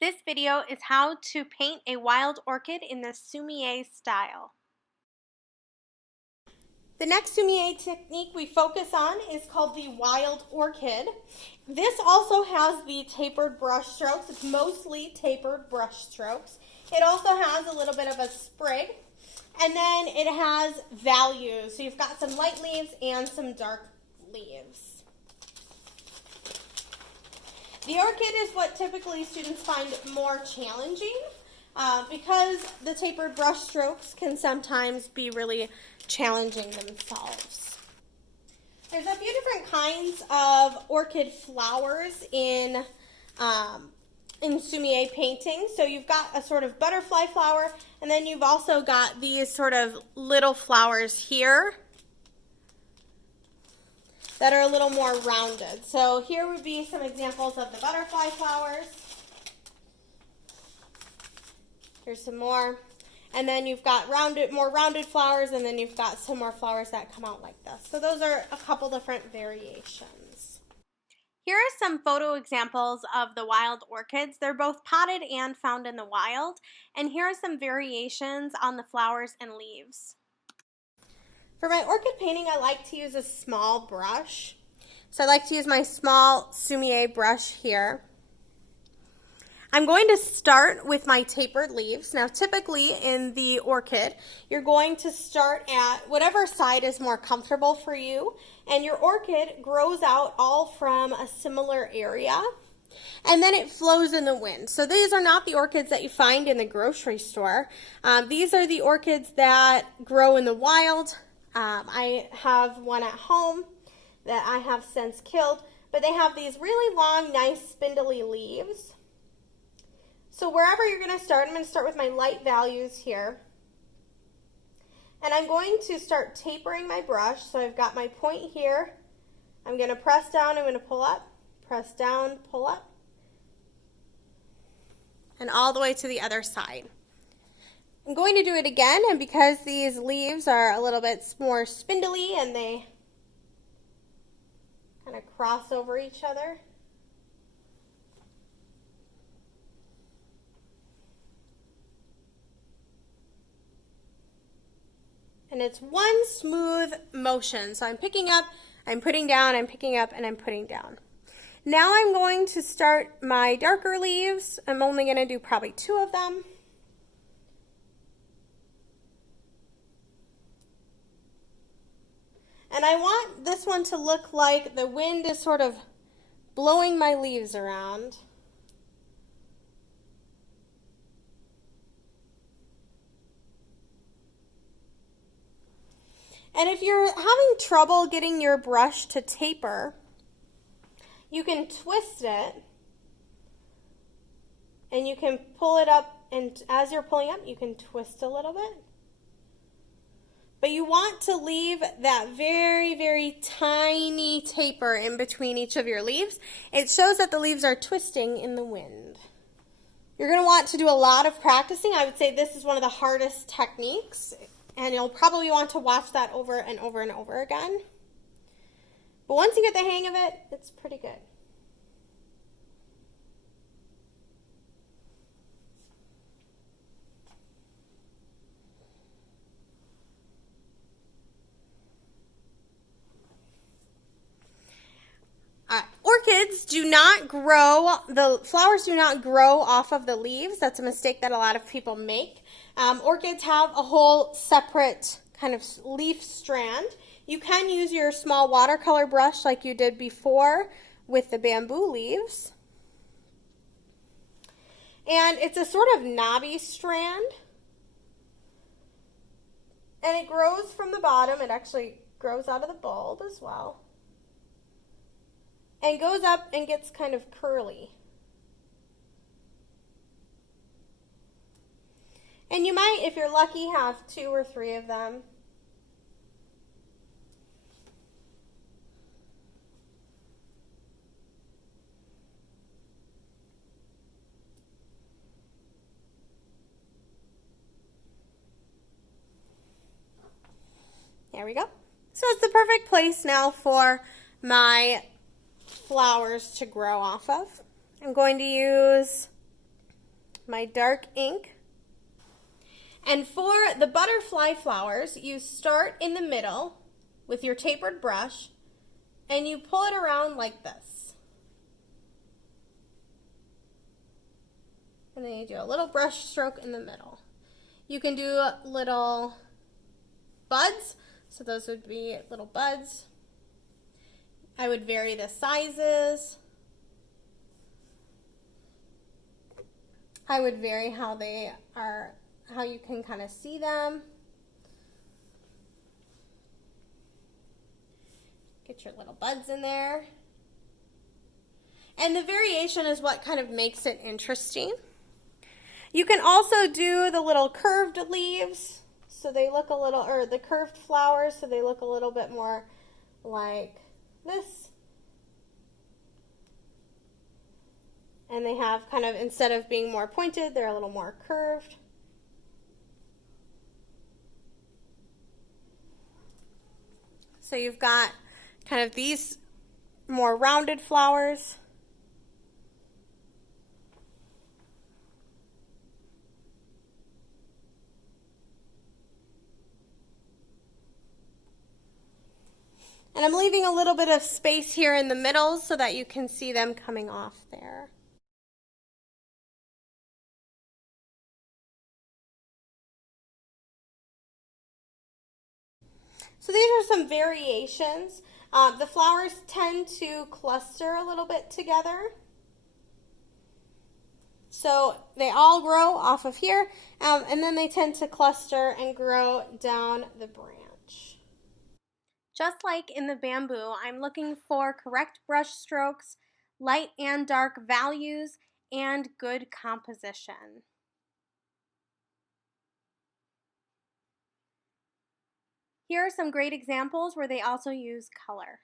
This video is how to paint a wild orchid in the Sumi-e style. The next Sumi-e technique we focus on is called the wild orchid. This also has the tapered brush strokes. It's mostly tapered brush strokes. It also has a little bit of a sprig, and then it has values. So you've got some light leaves and some dark leaves. The orchid is what typically students find more challenging because the tapered brush strokes can sometimes be really challenging themselves. There's a few different kinds of orchid flowers in Sumi-e painting. So you've got a sort of butterfly flower, and then you've also got these sort of little flowers here that are a little more rounded. So here would be some examples of the butterfly flowers. Here's some more. And then you've got more rounded flowers, and then you've got some more flowers that come out like this. So those are a couple different variations. Here are some photo examples of the wild orchids. They're both potted and found in the wild. And here are some variations on the flowers and leaves. For my orchid painting, I like to use a small brush. So I like to use my small Sumi-e brush here. I'm going to start with my tapered leaves. Now, typically in the orchid, you're going to start at whatever side is more comfortable for you, and your orchid grows out all from a similar area, and then it flows in the wind. So these are not the orchids that you find in the grocery store. These are the orchids that grow in the wild. I have one at home that I have since killed, but they have these really long, nice, spindly leaves. So wherever you're going to start, I'm going to start with my light values here. And I'm going to start tapering my brush. So I've got my point here. I'm going to press down, I'm going to pull up, press down, pull up, and all the way to the other side. I'm going to do it again, and because these leaves are a little bit more spindly and they kind of cross over each other, and it's one smooth motion. So I'm picking up, I'm putting down, I'm picking up, and I'm putting down. Now I'm going to start my darker leaves. I'm only going to do probably 2 of them. And I want this one to look like the wind is sort of blowing my leaves around. And if you're having trouble getting your brush to taper, you can twist it and you can pull it up, and as you're pulling up, you can twist a little bit. But you want to leave that very, very tiny taper in between each of your leaves. It shows that the leaves are twisting in the wind. You're going to want to do a lot of practicing. I would say this is one of the hardest techniques, and you'll probably want to watch that over and over and over again. But once you get the hang of it, it's pretty good. Orchids do not grow, the flowers do not grow off of the leaves. That's a mistake that a lot of people make. Orchids have a whole separate kind of leaf strand. You can use your small watercolor brush like you did before with the bamboo leaves. And it's a sort of knobby strand. And it grows from the bottom. It actually grows out of the bulb as well. And goes up and gets kind of curly. And you might, if you're lucky, have 2 or 3 of them. There we go. So it's the perfect place now for my flowers to grow off of. I'm going to use my dark ink. And for the butterfly flowers, you start in the middle with your tapered brush and you pull it around like this. And then you do a little brush stroke in the middle. You can do little buds, so those would be little buds. I would vary the sizes. I would vary how they are, how you can kind of see them. Get your little buds in there. And the variation is what kind of makes it interesting. You can also do the little curved leaves, so they look a little, or the curved flowers, so they look a little bit more like this. And they have kind of, instead of being more pointed, they're a little more curved. So you've got kind of these more rounded flowers. And I'm leaving a little bit of space here in the middle so that you can see them coming off there. So these are some variations. The flowers tend to cluster a little bit together. So they all grow off of here, and then they tend to cluster and grow down the branch. Just like in the bamboo, I'm looking for correct brush strokes, light and dark values, and good composition. Here are some great examples where they also use color.